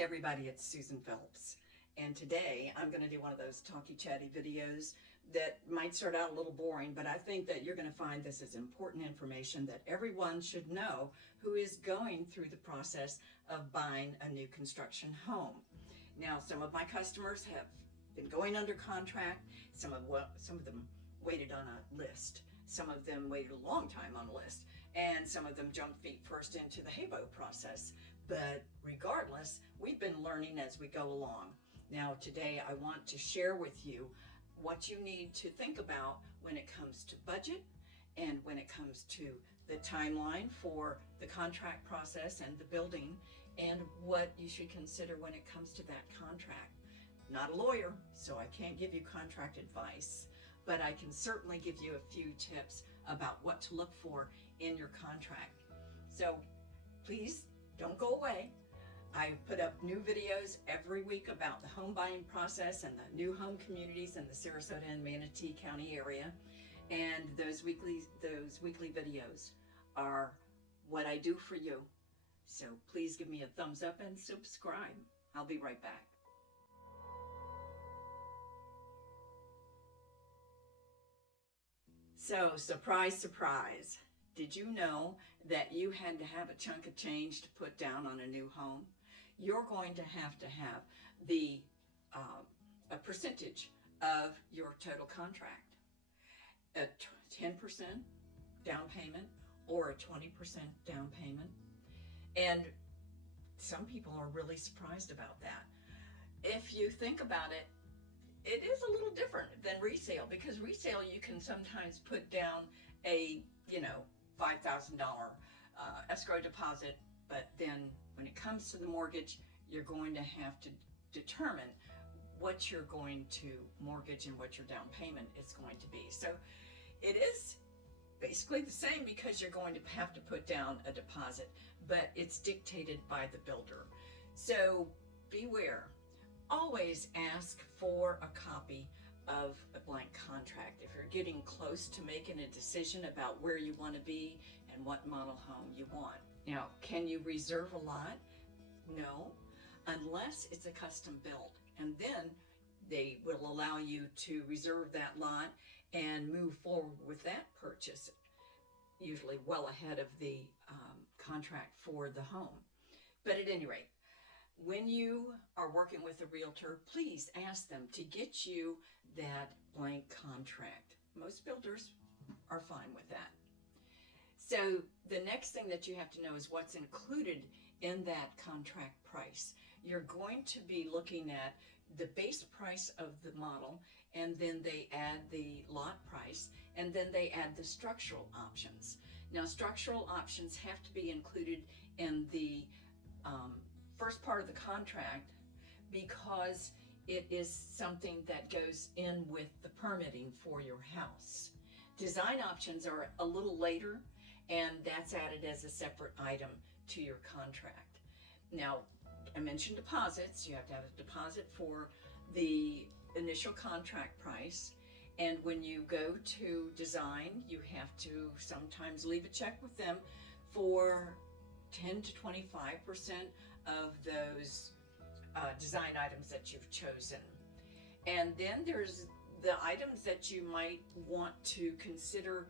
Hi everybody, it's Susan Phelps, and today I'm going to do one of those talky chatty videos that might start out a little boring, but I think that you're going to find this is important information that everyone should know who is going through the process of buying a new construction home. Now, some of my customers have been going under contract, some of them waited on a list. Some of them waited a long time on a list, and some of them jumped feet first into the HABO process. But regardless, we've been learning as we go along. Now today I want to share with you what you need to think about when it comes to budget and when it comes to the timeline for the contract process and the building, and what you should consider when it comes to that contract. Not a lawyer, so I can't give you contract advice, but I can certainly give you a few tips about what to look for in your contract. So please don't go away. I put up new videos every week about the home buying process and the new home communities in the Sarasota and Manatee County area. And those weekly videos are what I do for you. So please give me a thumbs up and subscribe. I'll be right back. So, surprise, surprise. Did you know that you had to have a chunk of change to put down on a new home? You're going to have the a percentage of your total contract, a 10% down payment or a 20% down payment. And some people are really surprised about that. If you think about it, it is a little different than resale, because resale you can sometimes put down a $5,000 escrow deposit, but then when it comes to the mortgage, you're going to have to determine what you're going to mortgage and what your down payment is going to be. So it is basically the same, because you're going to have to put down a deposit, but it's dictated by the builder. So beware. Always ask for a copy of a blank contract if you're getting close to making a decision about where you want to be and what model home you want. Now, can you reserve a lot? No, unless it's a custom built, and then they will allow you to reserve that lot and move forward with that purchase, usually well ahead of the contract for the home. But at any rate, when you are working with a realtor, please ask them to get you that blank contract. Most builders are fine with that. So the next thing that you have to know is what's included in that contract price. You're going to be looking at the base price of the model, and then they add the lot price, and then they add the structural options. Now, structural options have to be included in the first part of the contract, because it is something that goes in with the permitting for your house. Design options are a little later, and that's added as a separate item to your contract. Now, I mentioned deposits. You have to have a deposit for the initial contract price, and when you go to design, you have to sometimes leave a check with them for 10 to 25% of those design items that you've chosen. And then there's the items that you might want to consider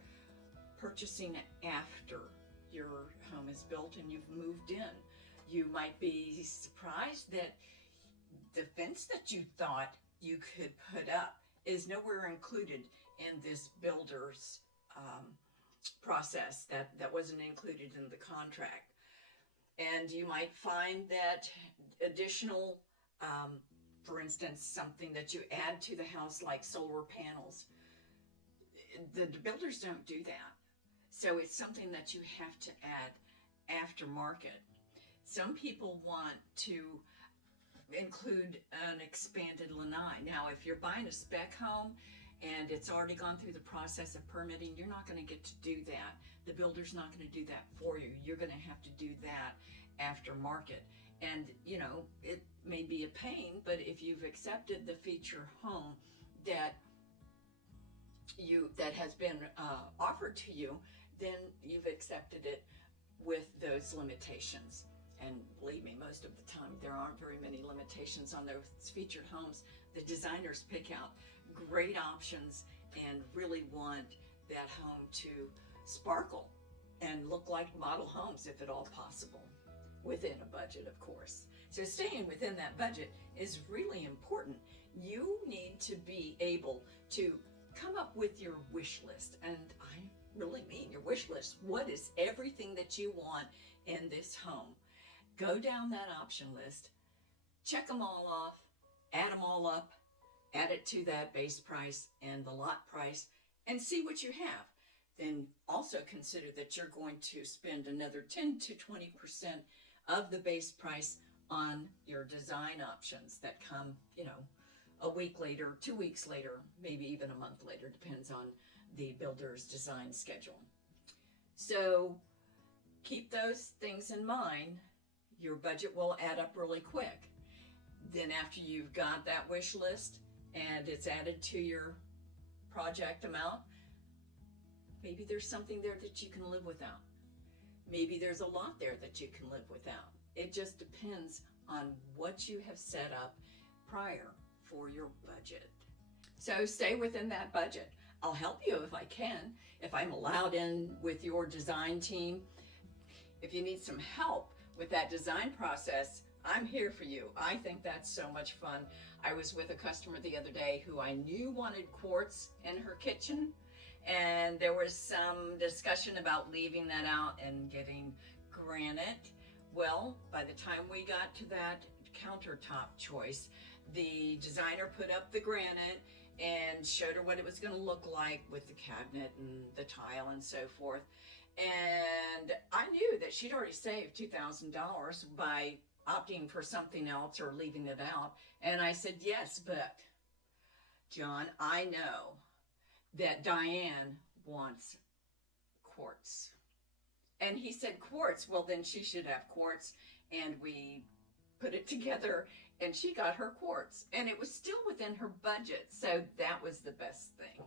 purchasing after your home is built and you've moved in. You might be surprised that the fence that you thought you could put up is nowhere included in this builder's process. That wasn't included in the contract. And you might find that additional, for instance, something that you add to the house like solar panels. The builders don't do that. So it's something that you have to add aftermarket. Some people want to include an expanded lanai. Now, if you're buying a spec home and it's already gone through the process of permitting, you're not going to get to do that. The builder's not going to do that for you. You're going to have to do that aftermarket. And it may be a pain, but if you've accepted the feature home that has been offered to you, then you've accepted it with those limitations. and believe me, most of the time there aren't very many limitations on those featured homes. The designers pick out great options and really want that home to sparkle and look like model homes if at all possible, within a budget, of course. So staying within that budget is really important. You need to be able to come up with your wish list, and I really mean your wish list. What is everything that you want in this home? Go down that option list, check them all off, add them all up, add it to that base price and the lot price, and see what you have. Then also consider that you're going to spend another 10 to 20% of the base price on your design options that come, a week later, 2 weeks later, maybe even a month later, depends on the builder's design schedule. So keep those things in mind. Your budget will add up really quick. Then after you've got that wish list and it's added to your project amount, maybe there's something there that you can live without. Maybe there's a lot there that you can live without. It just depends on what you have set up prior for your budget. So stay within that budget. I'll help you if I can, if I'm allowed in with your design team. If you need some help with that design process, I'm here for you. I think that's so much fun. I was with a customer the other day who I knew wanted quartz in her kitchen, and there was some discussion about leaving that out and getting granite. Well, by the time we got to that countertop choice, the designer put up the granite and showed her what it was going to look like with the cabinet and the tile and so forth. And I knew that she'd already saved $2,000 by opting for something else or leaving it out. And I said, yes, but John, I know that Diane wants quartz. And he said, quartz? Well, then she should have quartz. And we put it together and she got her quartz. And it was still within her budget. So that was the best thing.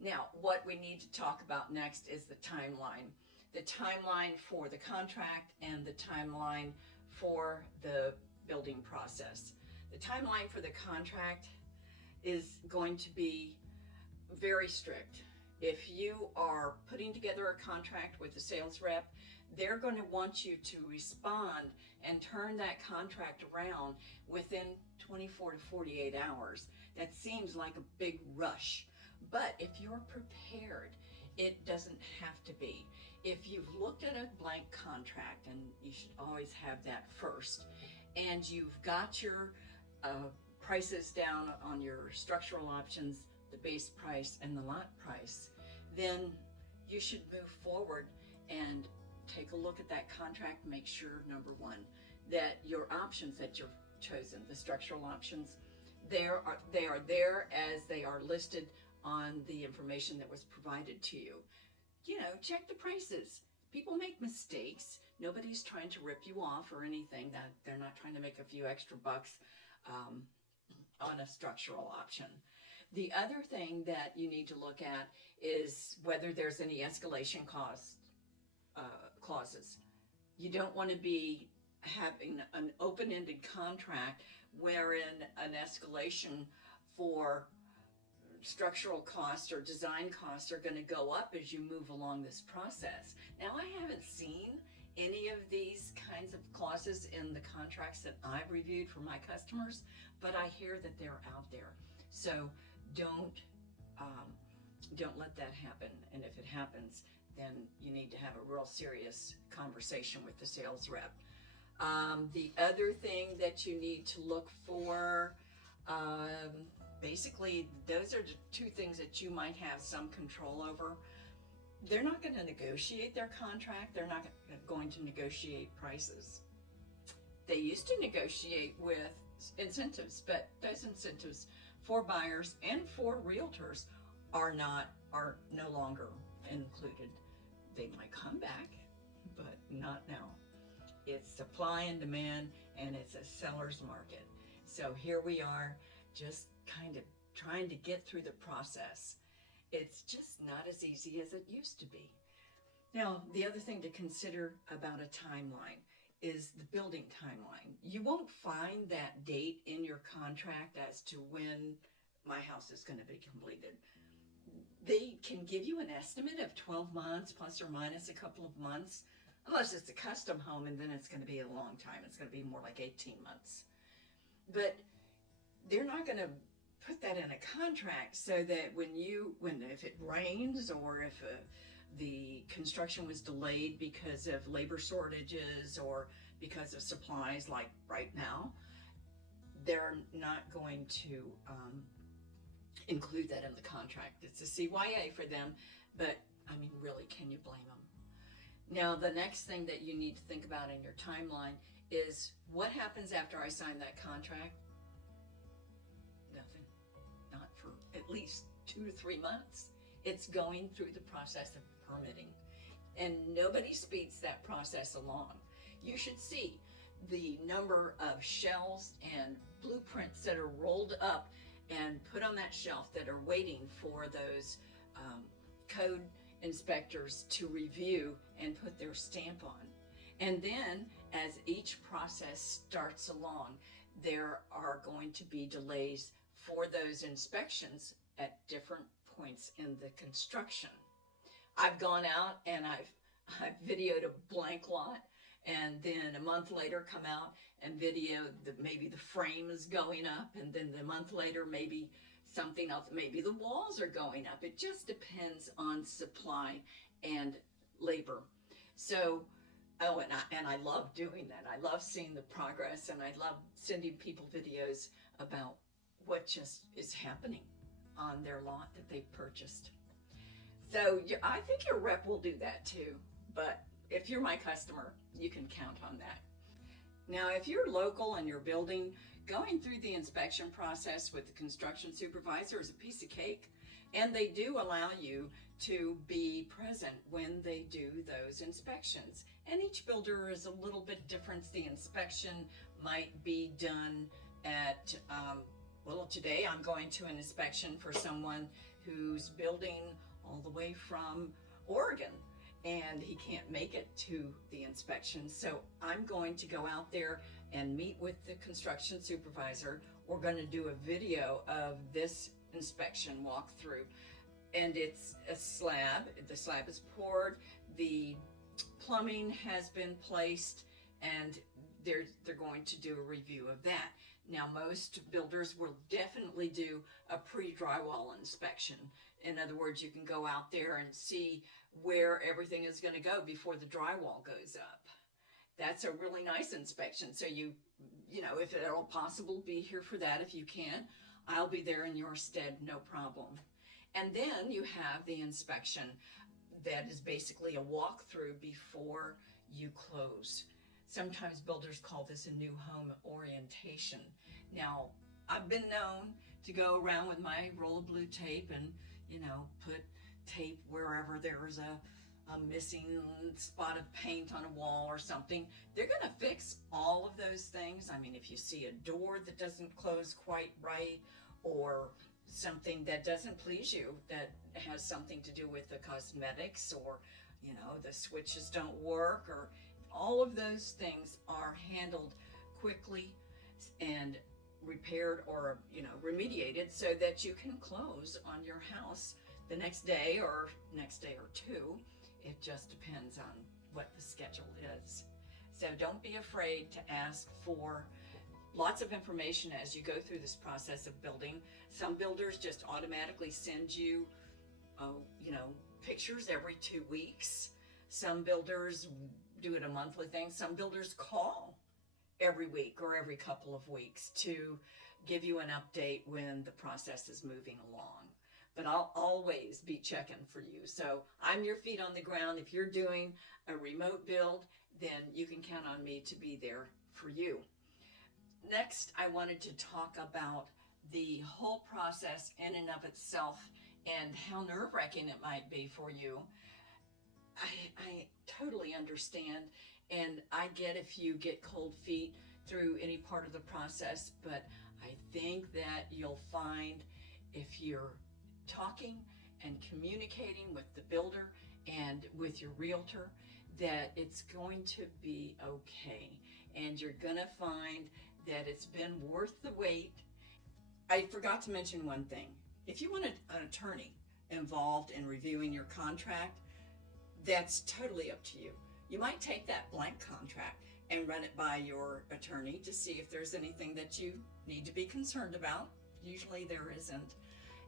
Now, what we need to talk about next is the timeline. The timeline for the contract and the timeline for the building process. The timeline for the contract is going to be very strict. If you are putting together a contract with a sales rep, they're going to want you to respond and turn that contract around within 24 to 48 hours. That seems like a big rush, but if you're prepared, it doesn't have to be. If you've looked at a blank contract, and you should always have that first, and you've got your prices down on your structural options, the base price and the lot price, then you should move forward and take a look at that contract. Make sure, number one, that your options that you've chosen, the structural options, they are there as they are listed on the information that was provided to you. Check the prices. People make mistakes. Nobody's trying to rip you off or anything. That they're not trying to make a few extra bucks on a structural option. The other thing that you need to look at is whether there's any escalation clauses. You don't want to be having an open-ended contract wherein an escalation for structural costs or design costs are going to go up as you move along this process. Now, I haven't seen any of these kinds of clauses in the contracts that I've reviewed for my customers, but I hear that they're out there. So don't let that happen. And if it happens, then you need to have a real serious conversation with the sales rep. The other thing that you need to look for, basically, those are the two things that you might have some control over. They're not going to negotiate their contract. They're not going to negotiate prices. They used to negotiate with incentives, but those incentives for buyers and for realtors are no longer included. They might come back, but not now. It's supply and demand, and it's a seller's market. So here we are, just kind of trying to get through the process. It's just not as easy as it used to be. Now, the other thing to consider about a timeline is the building timeline. You won't find that date in your contract as to when my house is going to be completed. They can give you an estimate of 12 months plus or minus a couple of months, unless it's a custom home, and then it's going to be a long time. It's going to be more like 18 months. But they're not going to put that in a contract so that if it rains, or if the construction was delayed because of labor shortages or because of supplies, like right now, they're not going to include that in the contract. It's a CYA for them, but I mean, really, can you blame them? Now, the next thing that you need to think about in your timeline is, what happens after I sign that contract? Nothing. Not for at least 2 to 3 months. It's going through the process of permitting, and nobody speeds that process along. You should see the number of shells and blueprints that are rolled up and put on that shelf that are waiting for those code inspectors to review and put their stamp on. And then as each process starts along, there are going to be delays for those inspections at different points in the construction. I've gone out and I've videoed a blank lot, and then a month later come out and video maybe the frame is going up, and then the month later maybe something else, maybe the walls are going up. It just depends on supply and labor. So, and I love doing that. I love seeing the progress, and I love sending people videos about what just is happening on their lot that they've purchased. So I think your rep will do that too, but if you're my customer, you can count on that. Now, if you're local and you're building, going through the inspection process with the construction supervisor is a piece of cake, and they do allow you to be present when they do those inspections. And each builder is a little bit different. The inspection might be done at, well, today I'm going to an inspection for someone who's building all the way from Oregon, and he can't make it to the inspection. So I'm going to go out there and meet with the construction supervisor. We're going to do a video of this inspection walkthrough, and it's a slab. The slab is poured, the plumbing has been placed, and they're going to do a review of that. Now, most builders will definitely do a pre-drywall inspection. In other words, you can go out there and see where everything is going to go before the drywall goes up. That's a really nice inspection. So you know, if at all possible, be here for that if you can. I'll be there in your stead, no problem. And then you have the inspection that is basically a walkthrough before you close. Sometimes builders call this a new home orientation. Now, I've been known to go around with my roll of blue tape and, you know, put tape wherever there's a missing spot of paint on a wall or something. They're going to fix all of those things. I mean, if you see a door that doesn't close quite right, or something that doesn't please you, that has something to do with the cosmetics, or, you know, the switches don't work, or all of those things are handled quickly and repaired, or, you know, remediated, so that you can close on your house the next day or two. It just depends on what the schedule is. So don't be afraid to ask for lots of information as you go through this process of building. Some builders just automatically send you, you know, pictures every 2 weeks. Some builders do it a monthly thing. Some builders call every week or every couple of weeks to give you an update when the process is moving along. But I'll always be checking for you. So I'm your feet on the ground. If you're doing a remote build, then you can count on me to be there for you. Next, I wanted to talk about the whole process in and of itself and how nerve-wracking it might be for you. I totally understand, and I get if you get cold feet through any part of the process, but I think that you'll find, if you're talking and communicating with the builder and with your realtor, that it's going to be okay, and you're gonna find that it's been worth the wait. I forgot to mention one thing. If you want an attorney involved in reviewing your contract, that's totally up to you. You might take that blank contract and run it by your attorney to see if there's anything that you need to be concerned about. Usually there isn't.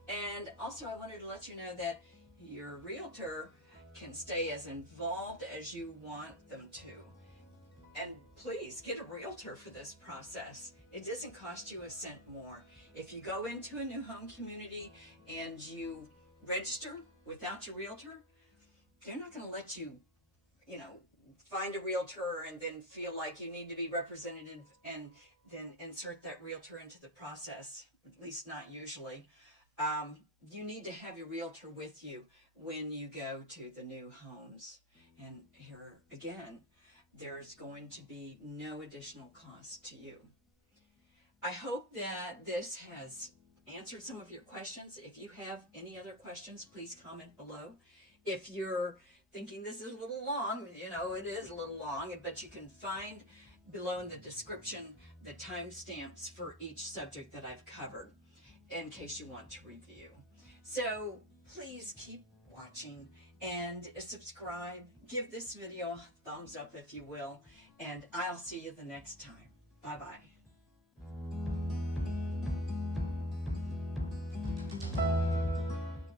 And also I wanted to let you know that your realtor can stay as involved as you want them to. And please get a realtor for this process. It doesn't cost you a cent more. If you go into a new home community and you register without your realtor, they're not going to let you, find a realtor and then feel like you need to be represented and then insert that realtor into the process, at least not usually. You need to have your realtor with you when you go to the new homes. And here again, there's going to be no additional cost to you. I hope that this has answered some of your questions. If you have any other questions, please comment below. If you're thinking this is a little long, it is a little long, but you can find below in the description the timestamps for each subject that I've covered in case you want to review. So please keep watching and subscribe. Give this video a thumbs up if you will, and I'll see you the next time. Bye-bye.